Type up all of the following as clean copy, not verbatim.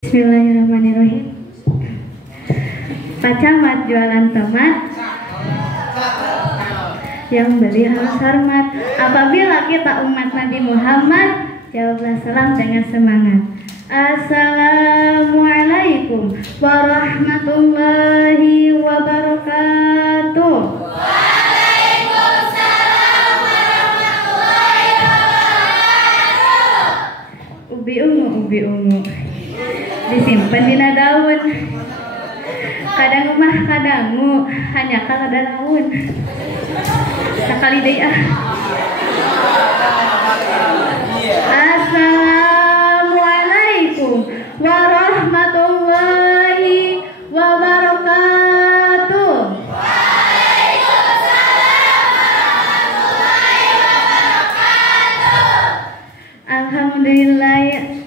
Bismillahirrahmanirrahim. Pak Camat jualan tomat, yang beli harus hormat. Apabila kita umat Nabi Muhammad, jawablah salam dengan semangat. Assalamualaikum warahmatullahi wabarakatuh. Waalaikumsalam warahmatullahi wabarakatuh. Ubi ungu disimpan di daun. Kadang mah kadangu hanya kalau ada daun. Sekali deh Assalamualaikum warahmatullahi wabarakatuh. Waalaikumsalam warahmatullahi wabarakatuh.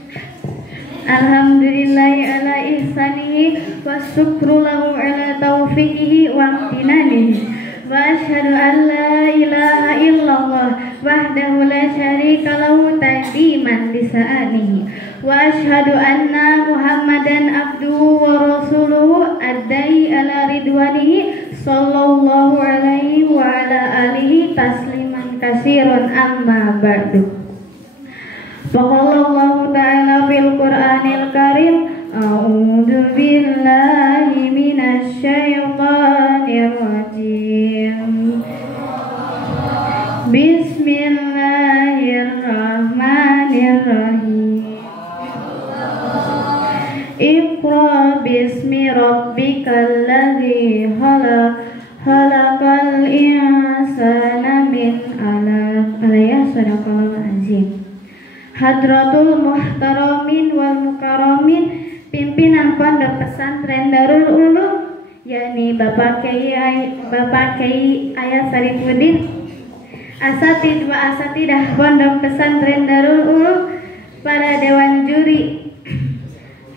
Alhamdulillahi ala ihsanihi wa syukru lahu ala taufiqihi wa amtinanihi wa asyhadu an la ilaha illallah wahdahu la syarika lahu ta'ziman li sa'anihi wa asyhadu anna muhammadan abduhu wa rasuluhu ad-da'i ala ridwanihi sallallahu alaihi wa ala alihi tasliman katsiran amma ba'du. Waqallallahu ta'ala fil Qur'anil Karim, a'udzu billahi minasy syaithanir rajim. Bismillahirrahmanirrahim. Iqra bismi rabbikal ladzi khalaq, khalaqal insana min 'alaq. Sadaqallahul azim. Hadratul muhtaramin wal mukaramin, pimpinan pondok pesantren Darul Ulum, yakni Bapak Kiai Ayat Sarifuddin, asatid wa asatidah pondok pesantren Darul Ulum, para dewan juri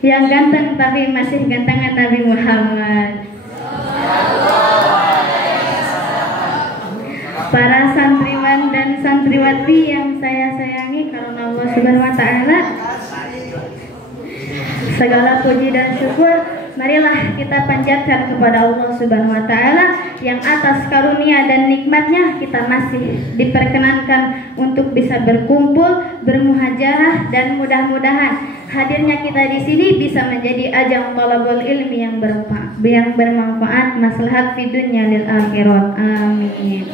yang ganteng tapi masih gantengan Nabi Muhammad, para santriwan dan santriwati yang saya sayangi karena Allah Subhanahu wa taala. Segala puji dan syukur marilah kita panjatkan kepada Allah Subhanahu wa taala yang atas karunia dan nikmatnya kita masih diperkenankan untuk bisa berkumpul, bermuhajarah, dan mudah-mudahan hadirnya kita di sini bisa menjadi ajang thalabul ilmi yang bermanfaat, maslahat fid dunya lil akhirat. Amin.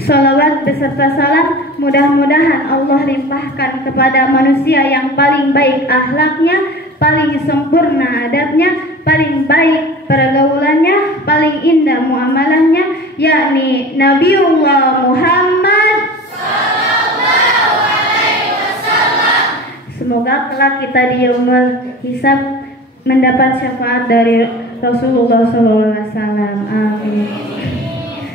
Salawat beserta salam mudah-mudahan Allah limpahkan kepada manusia yang paling baik akhlaknya, paling sempurna adabnya, paling baik pergaulannya, paling indah muamalahnya, yakni Nabiullah Muhammad sallallahu alaihi wasallam. Semoga kelak kita di yaumul hisab mendapat syafaat dari Rasulullah sallallahu alaihi wasallam. Amin.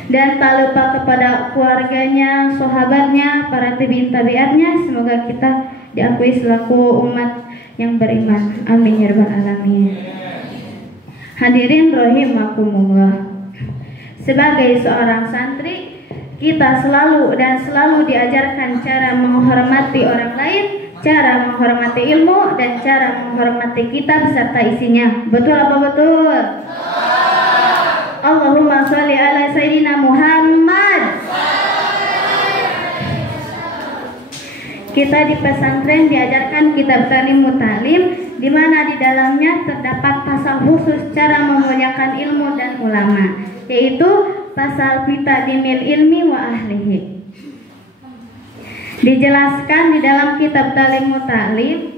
Dan tak lupa kepada keluarganya, sahabatnya, para tabi'in-tabi'atnya, semoga kita diakui selaku umat yang beriman. Amin ya rabbal alamin. Hadirin rahimakumullah. Sebagai seorang santri, kita selalu diajarkan cara menghormati orang lain, cara menghormati ilmu, dan cara menghormati kitab serta isinya. Betul apa betul? Allahumma sholli ala Sayyidina Muhammad. Kita di pesantren diajarkan kitab Ta'lim Mutalim, di mana di dalamnya terdapat pasal khusus cara memuliakan ilmu dan ulama, yaitu pasal Bitadimil ilmi wa ahlihi. Dijelaskan di dalam kitab Ta'lim Mutalim,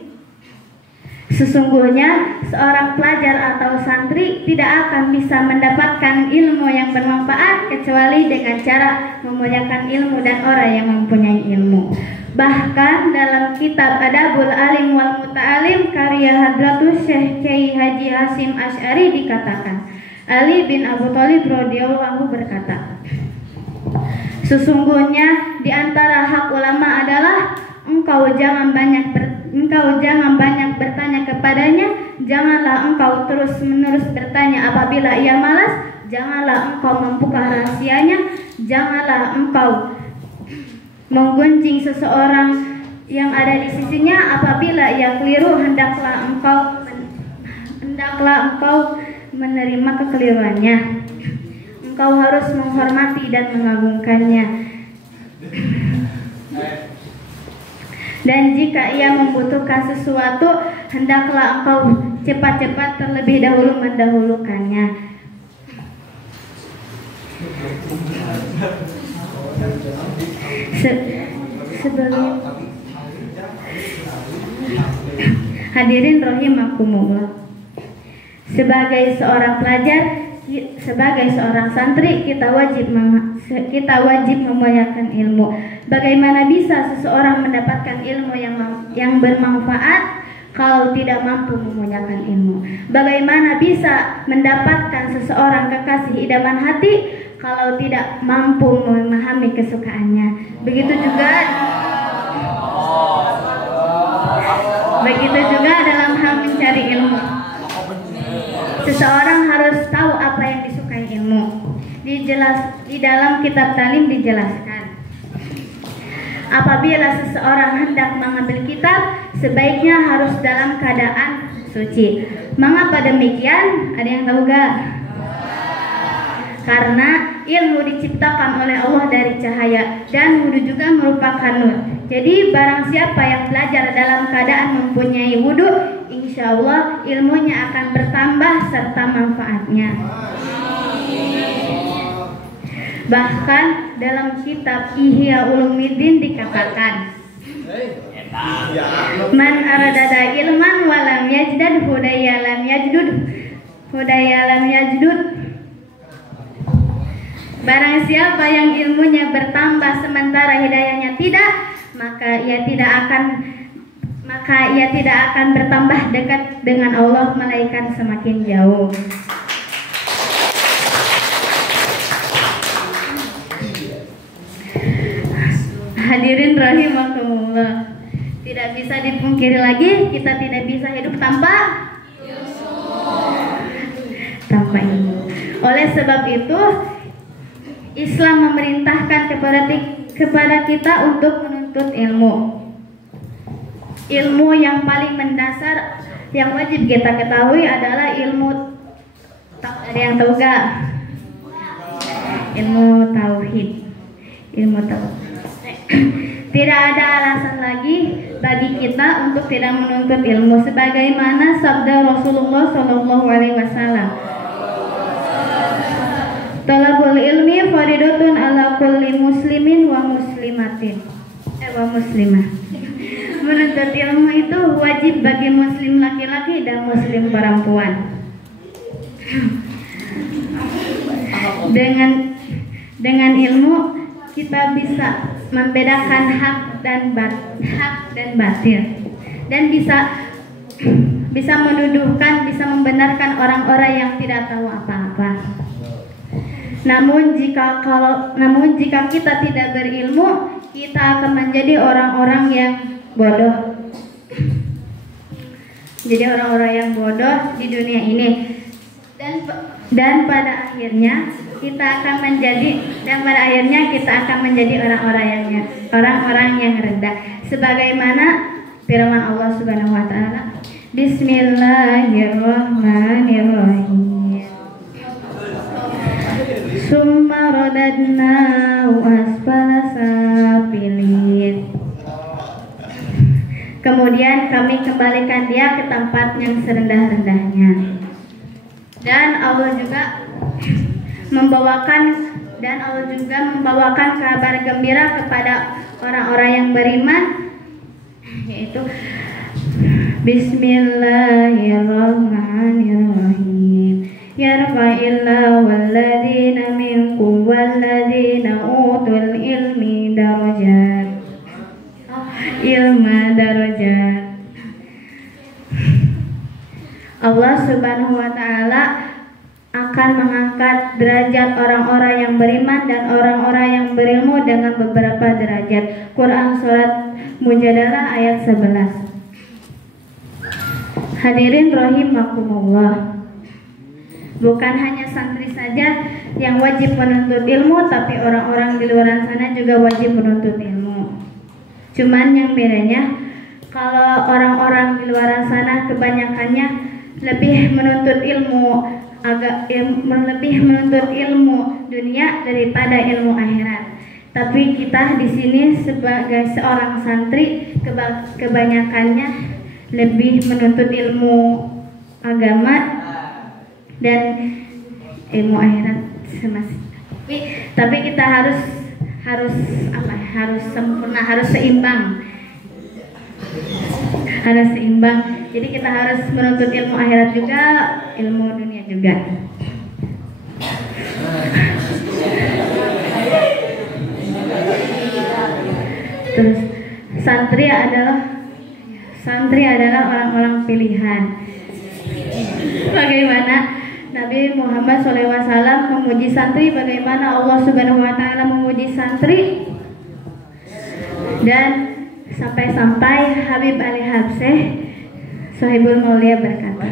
sesungguhnya seorang pelajar atau santri tidak akan bisa mendapatkan ilmu yang bermanfaat kecuali dengan cara memuliakan ilmu dan orang yang mempunyai ilmu. Bahkan dalam kitab Adabul Alim wal Muta'alim karya Hadratus Syekh Kiai Haji Hasyim Asy'ari dikatakan, Ali bin Abu Thalib radhiyallahu anhu berkata, sesungguhnya di antara hak ulama adalah engkau jangan banyak bertanya kepadanya, janganlah engkau terus-menerus bertanya apabila ia malas, janganlah engkau membuka rahasianya, janganlah engkau menggunjing seseorang yang ada di sisinya. Apabila ia keliru, hendaklah engkau menerima kekeliruannya. Engkau harus menghormati dan mengagungkannya. Dan jika ia membutuhkan sesuatu, hendaklah engkau cepat-cepat terlebih dahulu mendahulukannya. Sebelum hadirin rahimakumullah, sebagai seorang pelajar, sebagai seorang santri, kita wajib memuliakan ilmu. Bagaimana bisa seseorang mendapatkan ilmu yang bermanfaat kalau tidak mampu memuliakan ilmu? Bagaimana bisa mendapatkan seseorang kekasih idaman hati kalau tidak mampu memahami kesukaannya? Begitu juga dalam hal mencari ilmu. Seseorang harus tahu apa yang disukai ilmu. Di dalam kitab talim dijelaskan, apabila seseorang hendak mengambil kitab, sebaiknya harus dalam keadaan suci. Mengapa demikian? Ada yang tahu gak? Karena ilmu diciptakan oleh Allah dari cahaya, dan wudhu juga merupakan nur. Jadi barang siapa yang belajar dalam keadaan mempunyai wudhu, insya Allah ilmunya akan bertambah serta manfaatnya. Bahkan dalam kitab Ihya Ulumuddin dikatakan, man aradada ilman walam yajdad hudaya lam yajdud. Barang siapa yang ilmunya bertambah sementara hidayahnya tidak, maka ia tidak akan bertambah dekat dengan Allah, melainkan semakin jauh. Hadirin rahimakumullah, tidak bisa dipungkiri lagi, kita tidak bisa hidup tanpa ilmu. Oleh sebab itu, Islam memerintahkan kepada kita untuk menuntut ilmu. Ilmu yang paling mendasar yang wajib kita ketahui adalah ilmu. Ada yang tahu gak? Ilmu tauhid. Tidak ada alasan lagi bagi kita untuk tidak menuntut ilmu, sebagaimana sabda Rasulullah SAW, talabul ilmi faridatun ala kulli muslimin wa muslimatin wa muslimah. Menuntut ilmu itu wajib bagi muslim laki-laki dan muslim perempuan. Dengan ilmu kita bisa membedakan hak dan batil, dan bisa menuduhkan, bisa membenarkan orang-orang yang tidak tahu apa-apa. Namun jika kita tidak berilmu, kita akan menjadi orang-orang yang bodoh. Jadi orang-orang yang bodoh di dunia ini, dan pada akhirnya kita akan menjadi orang-orang yang rendah. Sebagaimana firman Allah Subhanahu wa taala, Bismillahirrahmanirrahim. Summa radadnahu asfala safilin. Kemudian kami kembalikan dia ke tempat yang serendah-rendahnya. Dan Allah juga membawakan kabar gembira kepada orang-orang yang beriman, yaitu Bismillahirrahmanirrahim. Yarfa'illahu walladzina minkum walladzina utul ilmi darajat. Allah Subhanahu wa taala akan mengangkat derajat orang-orang yang beriman dan orang-orang yang berilmu dengan beberapa derajat. Quran surat Mujadalah ayat 11. Hadirin rahimakumullah, bukan hanya santri saja yang wajib menuntut ilmu, tapi orang-orang di luar sana juga wajib menuntut ilmu. Cuman yang bedanya kalau orang-orang di luar sana kebanyakannya lebih menuntut lebih menuntut ilmu dunia daripada ilmu akhirat. Tapi kita di sini sebagai seorang santri kebanyakannya lebih menuntut ilmu agama dan ilmu akhirat tapi kita harus sempurna, harus seimbang. Jadi kita harus menuntut ilmu akhirat juga, ilmu dunia juga. Terus santri adalah orang-orang pilihan. Bagaimana Nabi Muhammad SAW memuji santri, bagaimana Allah Subhanahu wa Ta'ala memuji santri, dan sampai-sampai Habib Ali Habseh Sohibul Maulia berkata,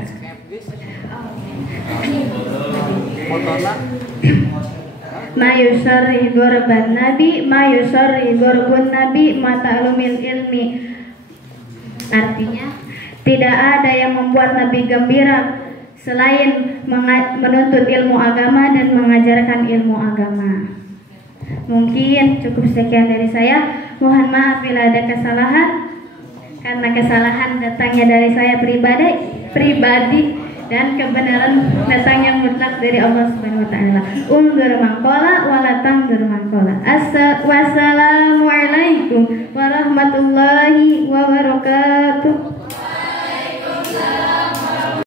ma yusarrih gurban nabi ma yusarrih gurbun nabi mata'lumil ilmi. Artinya, tidak ada yang membuat Nabi gembira selain menuntut ilmu agama dan mengajarkan ilmu agama. Mungkin cukup sekian dari saya. Mohon maaf bila ada kesalahan, karena kesalahan datangnya dari saya pribadi dan kebenaran datang yang mutlak dari Allah Subhanahu wa Ta'ala. Undur mangkola wala tandur mangkola. Wassalamualaikum warahmatullahi wabarakatuh.